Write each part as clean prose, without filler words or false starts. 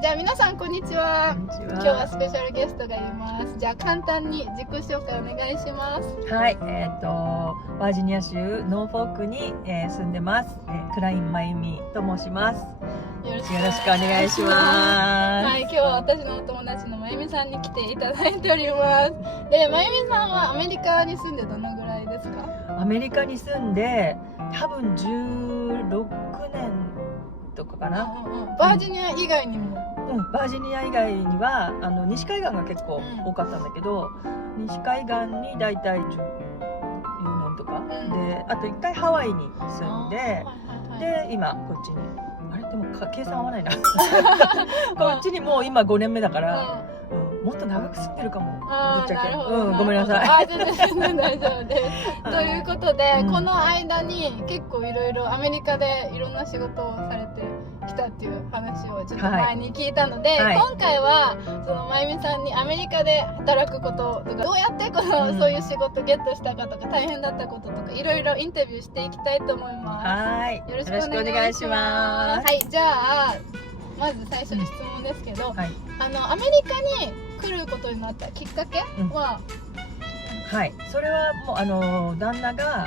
じゃあ皆さんこんにちは。こんにちは。今日はスペシャルゲストがいます。じゃあ簡単に自己紹介お願いします。はい、バージニア州ノーフォークに、住んでます。クラインまゆみと申します。よろしくお願いします。はい、今日は私のお友達のまゆみさんに来ていただいております。で、まゆみさんはアメリカに住んでどのぐらいですか？アメリカに住んで多分16年とかかな。バージニア以外にも、バージニア以外には西海岸が結構多かったんだけど、西海岸にだいたい14年とか、であと1回ハワイに住んで、で今こっちにでも計算合わないなこっちにもう今5年目だから、もっと長く住んでるかも。ぶっちゃけごめんなさい。全然大丈夫ですということで、この間に結構いろいろアメリカでいろんな仕事をされてきたっていう話をちょっと前に聞いたので、今回はそのまゆみさんにアメリカで働くこととか、どうやってそういう仕事ゲットしたかとか、大変だったこととか、いろいろインタビューしていきたいと思います。はい、よろしくお願いします。はい、じゃあまず最初の質問ですけど、アメリカに来ることになったきっかけは、はい、それはもう旦那が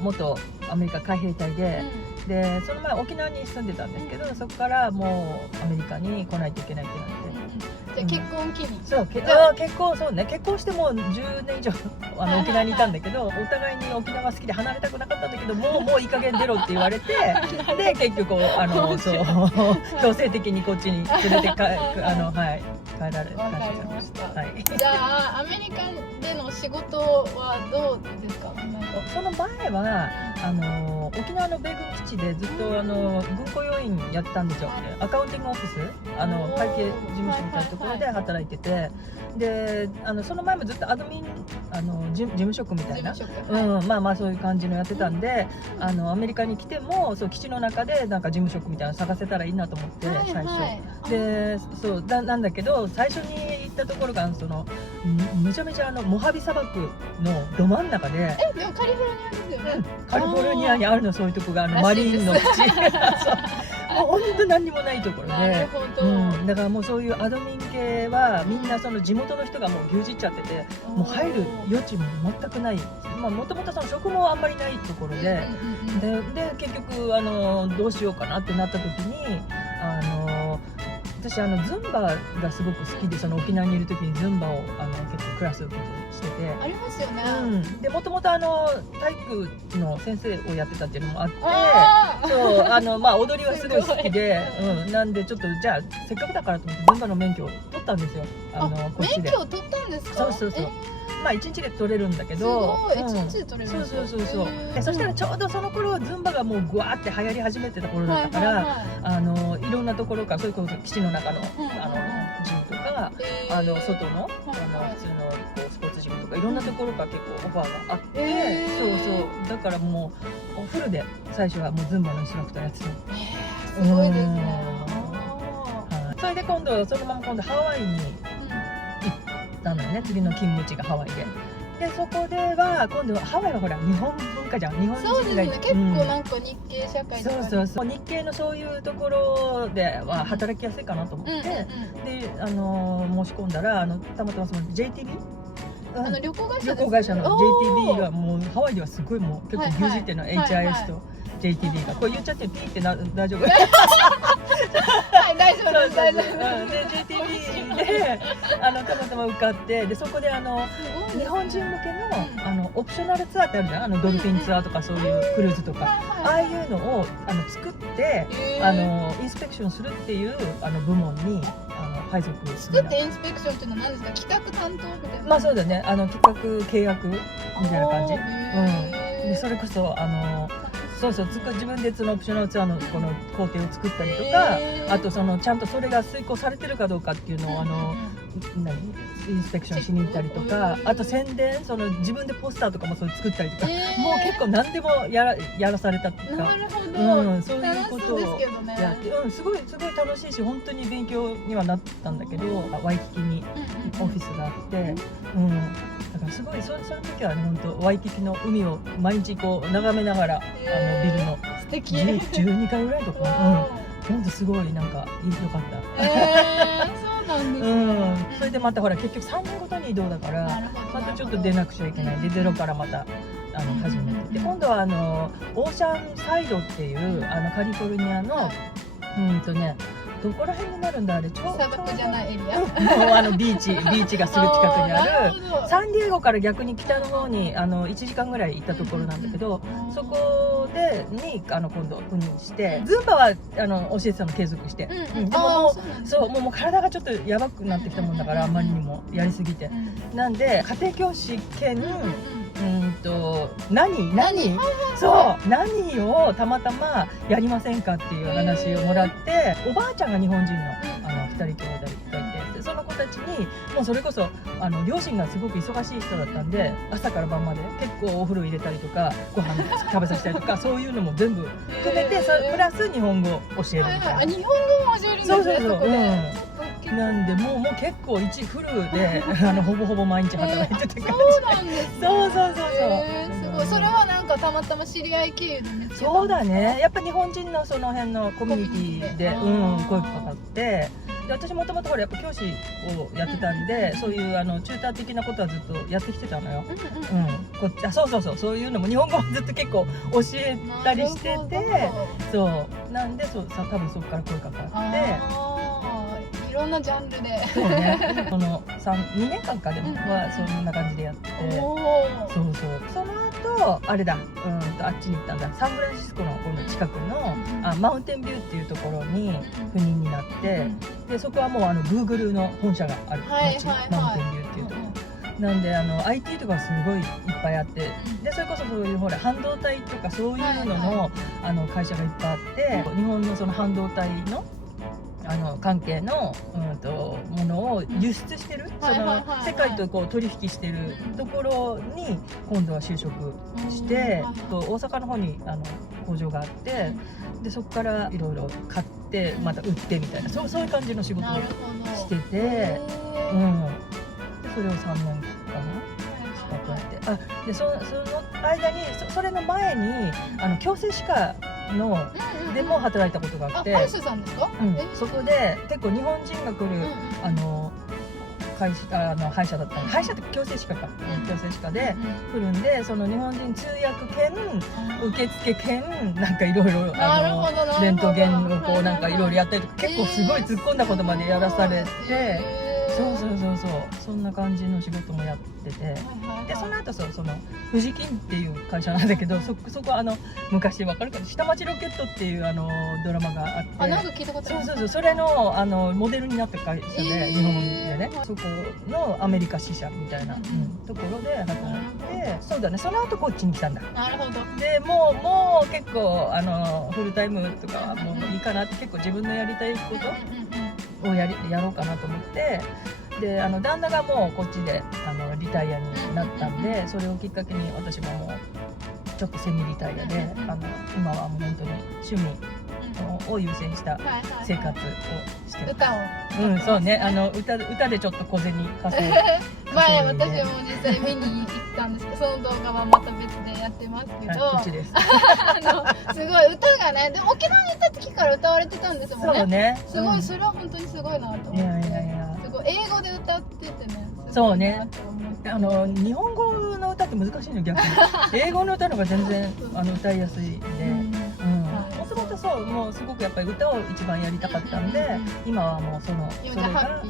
元アメリカ海兵隊で、でその前沖縄に住んでたんですけど、そこからもうアメリカに来ないといけないってなって、じゃあ結婚期に、そう結婚してもう10年以上沖縄にいたんだけど、お互いに沖縄好きで離れたくなかったんだけど、もういい加減出ろって言われてで結局強制的にこっちに連れて帰られわかりました。はい、じゃあアメリカでの仕事はどうですか？その前は沖縄の米軍基地でずっと軍雇用員やってたんですよ。アカウンティングオフィス、会計事務所みたいなところで働いてて、でその前もずっとアドミン事務職みたいな、まあそういう感じのやってたんで、アメリカに来てもそう基地の中でなんか事務職みたいなの探せたらいいなと思って最初で、そうなんだけど、最初に行ったところがめちゃめちゃモハビ砂漠のど真ん中で、でもカリフォルニアですよね。カリフォルニアにあるの、そういうとこがマリーンの基地もう本当何にもないところで、だからもうそういうアドミン系はみんなその地元の人がもう牛耳っちゃってて、もう入る余地も全くない。もともとその職もあんまりないところで、で結局どうしようかなってなった時に私ズンバがすごく好きで、その沖縄にいる時にズンバを結構クラスを受けてしてて、ありますよね。でもともと体育の先生をやってたっていうのもあって、そう踊りはすごい好きで、なんでちょっとじゃあせっかくだからと思ってズンバの免許を取ったんですよ。こっちで免許を取ったんですか？そう1日で取れるんだけど、すごい、1日で取れるんですよ。そうそしたらちょうどその頃ズンバがもうグワーって流行り始めてた頃だったから、いろんなところから、それこそ基地の中のジムとか外の普通のスポーツジムとか、いろんなところから結構オファーがあって、だからもうフルで最初はもうズンバのインストラクターやってた。すごいですね。それでそのまま今度ハワイになのよね。次の勤務地がハワイで、そこでは今度はハワイはほら日本文化じゃん。日本人がそうですね、結構なんか日系社会とか、そう日系のそういうところでは働きやすいかなと思って、で申し込んだらたまたまその JTB、旅行会社の JTB がもうハワイではすごいもう結構牛耳ってるの、HIS と JTB がこれ言っちゃってピーって大丈夫？はい、大丈夫です。で JTB でたまたま受かって、でそこで日本人向けのオプショナルツアーってあるじゃん、ドルフィンツアーとかそういうクルーズとか、ああいうのを作ってインスペクションするっていう部門に配属。作ってインスペクションっていうのは何ですか？企画担当みたいな。まあそうだね、企画契約みたいな感じ。でそれこそ自分でそのオプショナルツアーのこの工程を作ったりとか、あとちゃんとそれが遂行されてるかどうかっていうのをインスペクションしに行ったりとか、あと宣伝自分でポスターとかも作ったりとか、もう結構何でもやらされたとか、なるほど、そういうことをやって、すごい楽しいし本当に勉強にはなったんだけど、ワイキキにオフィスがあって、だからすごいその時はね、本当ワイキキの海を毎日眺めながらビルの素敵12階ぐらいとか、本当すごいなんか良かった。そうなんですね。それでまたほら結局3年ごとに移動だから、またちょっと出なくちゃいけないで、ゼロからまた始めて、で今度はオーシャンサイドっていうカリフォルニアのどこら辺になるんだあれ、砂漠じゃないエリア、もうビーチがすぐ近くにあるサンディエゴから逆に北の方に1時間ぐらい行ったところなんだけど、そこで今度赴任して、ズンバは教えてたの継続して、でももう体がちょっとやばくなってきたもんだから、あまりにもやりすぎて、なんで家庭教師兼何をたまたまやりませんかっていう話をもらって、おばあちゃんが日本人の2人兄弟がいて、その子たちにもうそれこそ両親がすごく忙しい人だったんで、朝から晩まで結構お風呂入れたりとかご飯食べさせたりとかそういうのも全部含めて、プラス日本語を教えるみたいな。日本語も教えるんですね。そうなんでもう結構フルでほぼほぼ毎日働いてて感じ。そうなんですね。そうすごい。それはなんかたまたま知り合い経由で見つけた。そうだね、やっぱ日本人のその辺のコミュニティで声かかって、で私もともとほらやっぱ教師をやってたんで、そういうチューター的なことはずっとやってきてたのよ。そういうのも日本語もずっと結構教えたりしてて、そうなんで多分そこから声かかって。いろんなジャンルで。そうね。2年間かでもはそんな感じでやってて。その後あれだ、あっちに行ったんだ。サンフランシスコのこの近くのマウンテンビューっていうところに赴任になって、でそこはもうGoogle の本社がある町、マウンテンビューっていうところ。なんでIT とかすごいいっぱいあって、でそれこそそういうほら半導体とかそういうのの会社がいっぱいあって、日本のその半導体の関係のものを輸出してる、世界とこう取引してるところに今度は就職して、大阪の方に工場があって、でそこからいろいろ買ってまた売ってみたいな、そういう感じの仕事をしてて、でそれを3年かなこうやって、でその間にそれの前に矯正歯科のでも働いたことがあって、歯医者さんですか？そこで結構日本人が来る歯医者だったり、歯医者って矯正歯科か、矯正歯科で来るんで、その日本人通訳兼受付兼なんかいろいろレントゲンをこうなんかいろいろやったりとか、結構すごい突っ込んだことまでやらされて。そんな感じの仕事もやってて、でその後その富士金っていう会社なんだけど、そこは昔わかるかな、下町ロケットっていうドラマがあって、なんか聞いたことある。それのモデルになった会社で、日本でね、そこのアメリカ支社みたいなところで働いて、そうだね、その後こっちに来たんだ。なるほど。でもう結構フルタイムとかはもういいかなって、結構自分のやりたいことをやろうかなと思って、で旦那がもうこっちでリタイアになったんで、それをきっかけに私ももうちょっとセミリタイアで今はもう本当に趣味を優先した生活をしてる。歌を。そうね、歌でちょっと小銭稼いで。前私も実際見に行ったんですけど、その動画はまた別でやってますけど、こっちです。すごい歌がね、で沖縄に行った時から歌われてたんですもんね。そうね。すごい、それは本当にすごいなと思って。すごい英語で歌っててね。そうね。日本語の歌って難しいの逆に。英語の歌の方が全然歌いやすいんで。もともともうすごくやっぱり歌を一番やりたかったんで、今はもうそれが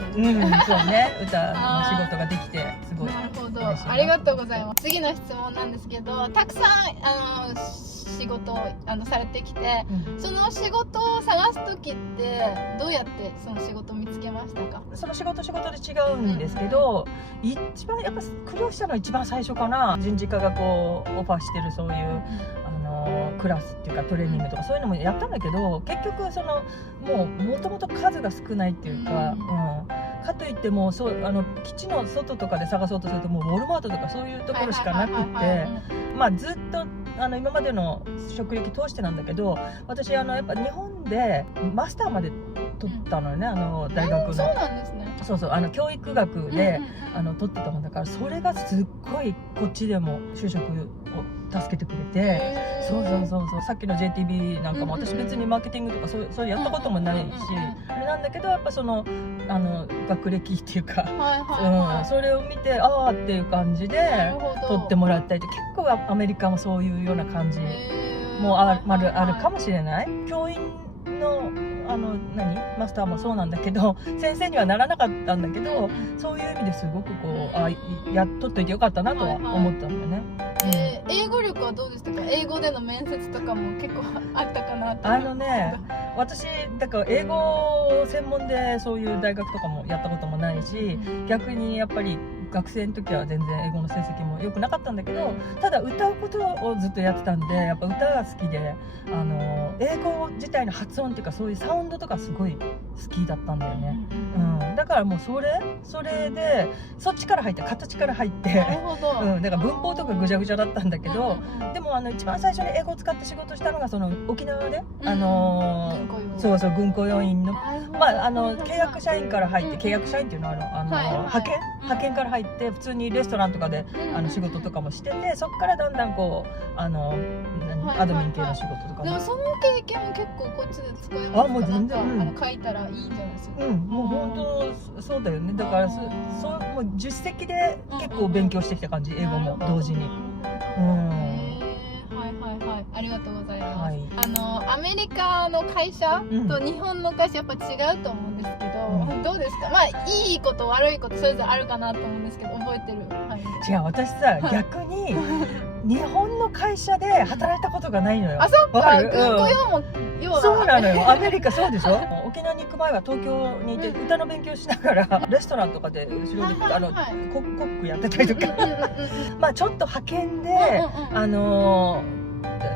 そうね、歌の仕事ができてすごい。なるほど、ありがとうございます。次の質問なんですけど、たくさん仕事をされてきて、その仕事を探す時ってどうやってその仕事を見つけましたか？その仕事で違うんですけど、一番やっぱ苦労したのは一番最初かな。人事課がこうオファーしてるそういうクラスっていうかトレーニングとかそういうのもやったんだけど、結局もともと数が少ないっていうか、かといっても基地の外とかで探そうとするともうウォルマートとかそういうところしかなくって、ずっと今までの職歴通してなんだけど、私やっぱ日本でマスターまで取ったのよね、大学の。そうなんですね。そう教育学で取ってたもんだから、それがすっごいこっちでも就職を助けてくれて、そうさっきの JTB なんかも私別にマーケティングとかそうやったこともないし、あれなんだけど、やっぱその学歴っていうか、それを見てああっていう感じで取ってもらったりと、結構アメリカもそういうような感じもあるかもしれない。教員のマスターもそうなんだけど、先生にはならなかったんだけど、そういう意味ですごくこうやっとっといてよかったなとは思ったんだよね。英語力はどうでしたか？英語での面接とかも結構あったかなと。私だから英語専門でそういう大学とかもやったこともないし、逆にやっぱり学生の時は全然英語の成績も良くなかったんだけど、ただ歌うことをずっとやってたんで、やっぱ歌が好きで、英語自体の発音っていうかそういうサウンドとかすごい好きだったんだよね。だからもうそれでそっちから入って形から入ってだから文法とかぐちゃぐちゃだったんだけど、でも一番最初に英語を使って仕事したのがその沖縄で軍港要員の契約社員から入って、契約社員っていうのは派遣から入って普通にレストランとかで仕事とかもしてて、そこからだんだんこうアドミン系の仕事とかも。でもその経験も結構こっちで使えますか？もう全然書いたらいいんじゃないですか。もう本当そうだよね。だからもう実績で結構勉強してきた感じ、英語も同時に。ありがとうございます。アメリカの会社と日本の会社やっぱ違うと思うんですけど、どうですか？いいこと悪いことそれぞれあるかなと思うんですけど、覚えてる？違う、私さ、逆に日本の会社で働いたことがないのよ。あ、そっか。軍港用もそうなのよ。アメリカそうでしょ。沖縄に行く前は東京にいて歌の勉強しながらレストランとかで後ろでコックやってたりとかちょっと派遣で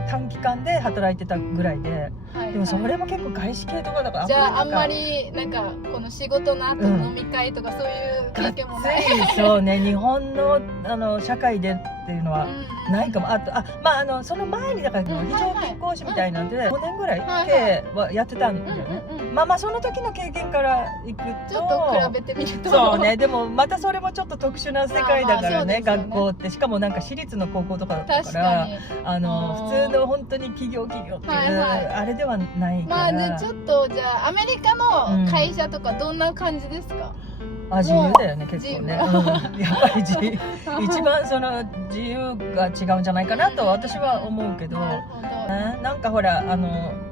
短期間で働いてたぐらいで、でもそれも結構外資系とかだから、じゃああんまりなんかこの仕事の後飲み会とかそういう経験もない。そうね、日本の社会でっていうのはないかも。その前にだから非常勤講師みたいなんで5年ぐらい経営はやってたんだよね。その時の経験からいくとちょっと比べてみると、そうね、でもまたそれもちょっと特殊な世界だからね、学校って。しかもなんか私立の高校とかだったから普通の本当に企業っていうあれではないから。ちょっとじゃあアメリカの会社とかどんな感じですか？自由だよね、結構ね。やっぱり一番その自由が違うんじゃないかなと私は思うけど、なんかほら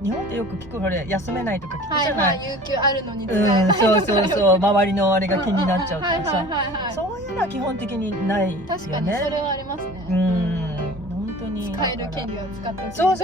日本ってよく聞く、ほら休めないとか聞くじゃない。有給あるのに使えない。そう周りのあれが気になっちゃうとかさ、そういうのは基本的にないよね。確かにそれはありますね。使える権利は使ってそう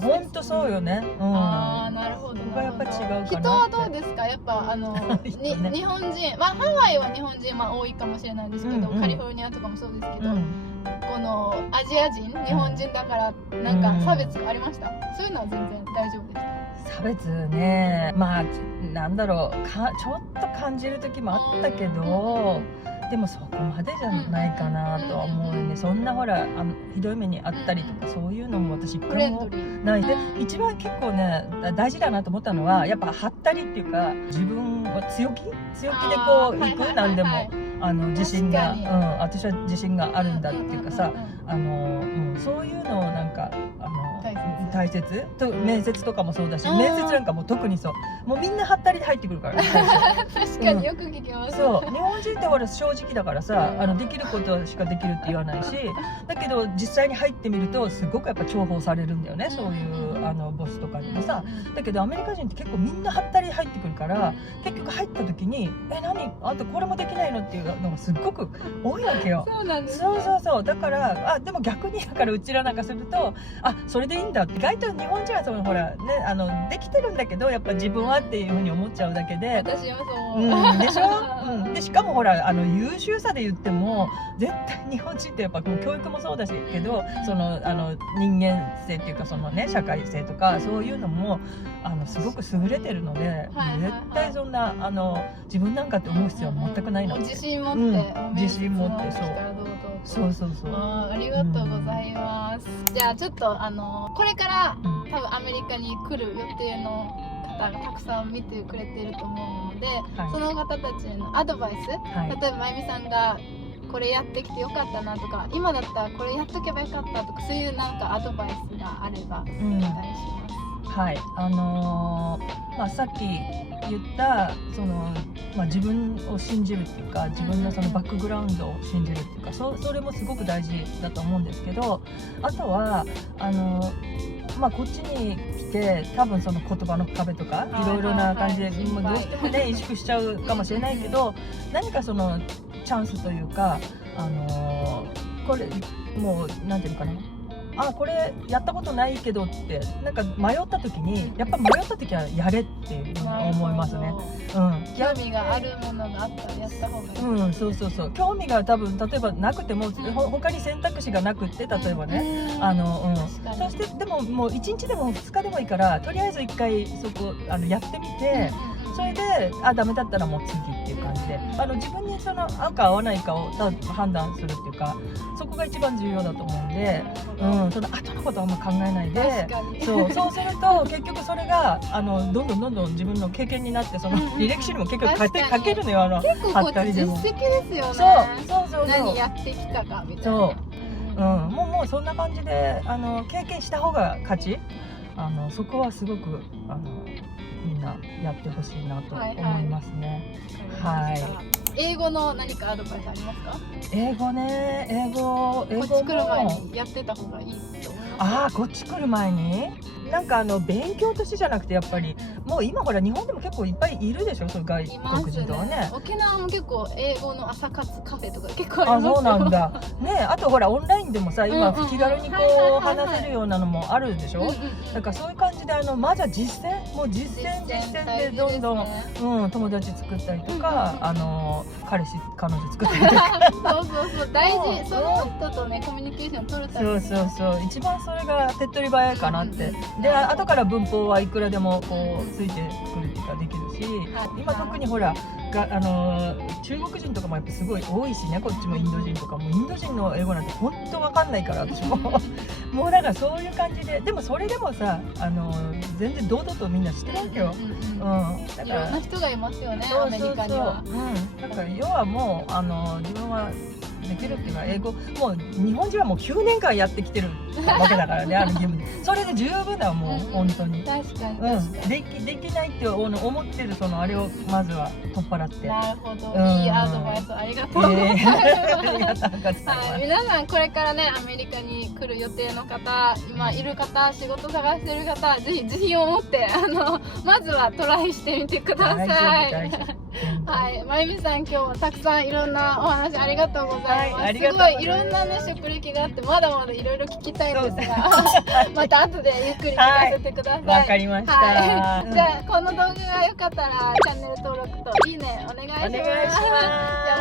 本当そうよね。なるほど。やっぱ違うかな。人はどうですか？やっぱ日本人、ハワイは日本人多いかもしれないですけど、カリフォルニアとかもそうですけど、このアジア人、日本人だからなんか差別がありました？そういうのは全然大丈夫でした？差別ね、なんだろう、ちょっと感じる時もあったけど、でもそこまでじゃないかなとは思うよね。そんなほらひどい目にあったりとかそういうのも私一回もないで、一番結構ね大事だなと思ったのはやっぱはったりっていうか、自分は強気でこう行く、なんでも自信が、私は自信があるんだっていうかさ、そういうのをなんか大切と、面接とかもそうだし、面接なんかも特にそう、もうみんなはったりで入ってくるからね。確かによく聞きます。そう、日本人ってほら正直だからさ、できることしかできるって言わないし、だけど実際に入ってみるとすごくやっぱ重宝されるんだよね、そういうボスとかにもさ。だけどアメリカ人って結構みんなはったり入ってくるから、結局入った時に何あんたこれもできないのっていうのがすっごく多いわけよ。そうなんです。そうだからでも逆にだからうちらなんかするとそれでいいんだって、意外と日本人はほらねできてるんだけどやっぱ自分はっていうふうに思っちゃうだけで、私はそう、でしょ、でしかもほら優秀さで言っても絶対日本人ってやっぱもう教育もそうだしけど、その人間性っていうかそのね社会性とかそういうのもすごく優れてるので、絶対そんな自分なんかって思う必要は全くないので、自信持って、そうありがとうございます。じゃあちょっとこれから多分アメリカに来る予定の方がたくさん見てくれていると思うので、その方たちへのアドバイス、例えばまゆみさんがこれやってきてよかったなとか、今だったらこれやっとけばよかったとか、そういうなんかアドバイスがあればお願いします。はい、さっき言ったその、自分を信じるっていうか、自分のそのバックグラウンドを信じるっていうか、それもすごく大事だと思うんですけど、あとはこっちに来て多分その言葉の壁とかいろいろな感じで、どうしてもね萎縮しちゃうかもしれないけど、何かそのチャンスというか、これもうなんていうのかな、これやったことないけどってなんか迷った時に、やっぱ迷った時はやれっていうふうに思いますね。興味があるものがあったらやった方がいい。そう興味が多分例えばなくても、他に選択肢がなくって例えばね、そしてでももう1日でも2日でもいいから、とりあえず1回そこやってみて、それでダメだったらもう次っていう感じで、自分にその合うか合わないかを判断するっていうか、そこが一番重要だと思うんで、その後のことはあんま考えないで、そうすると結局それがどんどん自分の経験になって、その履歴書にも結局書けるのよ。結構こっち実績ですよね。そう何やってきたかみたいな。もうそんな感じで経験した方が勝ち。そこはすごくみんなやってほしいなと思いますね。英語の何かアドバイスありますか？英語こっち来る前にやってた方がいいと思います。こっち来る前になんか勉強としてじゃなくて、やっぱりもう今ほら日本でも結構いっぱいいるでしょ、そういう外国人とかね。沖縄も結構英語の朝活カフェとか結構ありますよ。そうなんだね。あとほらオンラインでもさ、今気軽にこう話せるようなのもあるでしょ。だからそういう感じでまずは実践でどんどん友達作ったりとか、彼女作ったりとかそう大事。その人とねコミュニケーション取るためにそう一番それが手っ取り早いかなって。で後から文法はいくらでもこうついてくるっていうかできるし、今特にほら中国人とかもやっぱすごい多いしね、こっちもインド人とかも、インド人の英語なんて本当わかんないから私ももうだからそういう感じで、でもそれでもさ全然堂々とみんなしてるわけよ。だからいろんな人がいますよね、アメリカには。だから要はもう自分はできるっていうか、英語もう日本人はもう9年間やってきてるわけだからね、ある義務でそれで十分だよ、もう本当に。確かにできないって思ってるそのあれをまずは取っ払って。なるほど、いいアドバイスありがとうございます。皆さんこれからねアメリカに来る予定の方、今いる方、仕事探してる方、ぜひ自信を持ってまずはトライしてみてください。まゆみさん今日はたくさんいろんなお話ありがとうございます。すごいいろんなね職歴があってまだまだいろいろ聞きたいんですがまた後でゆっくり聞かせてください。わかりました。じゃあこの動画が良かったらチャンネル登録といいねお願いします。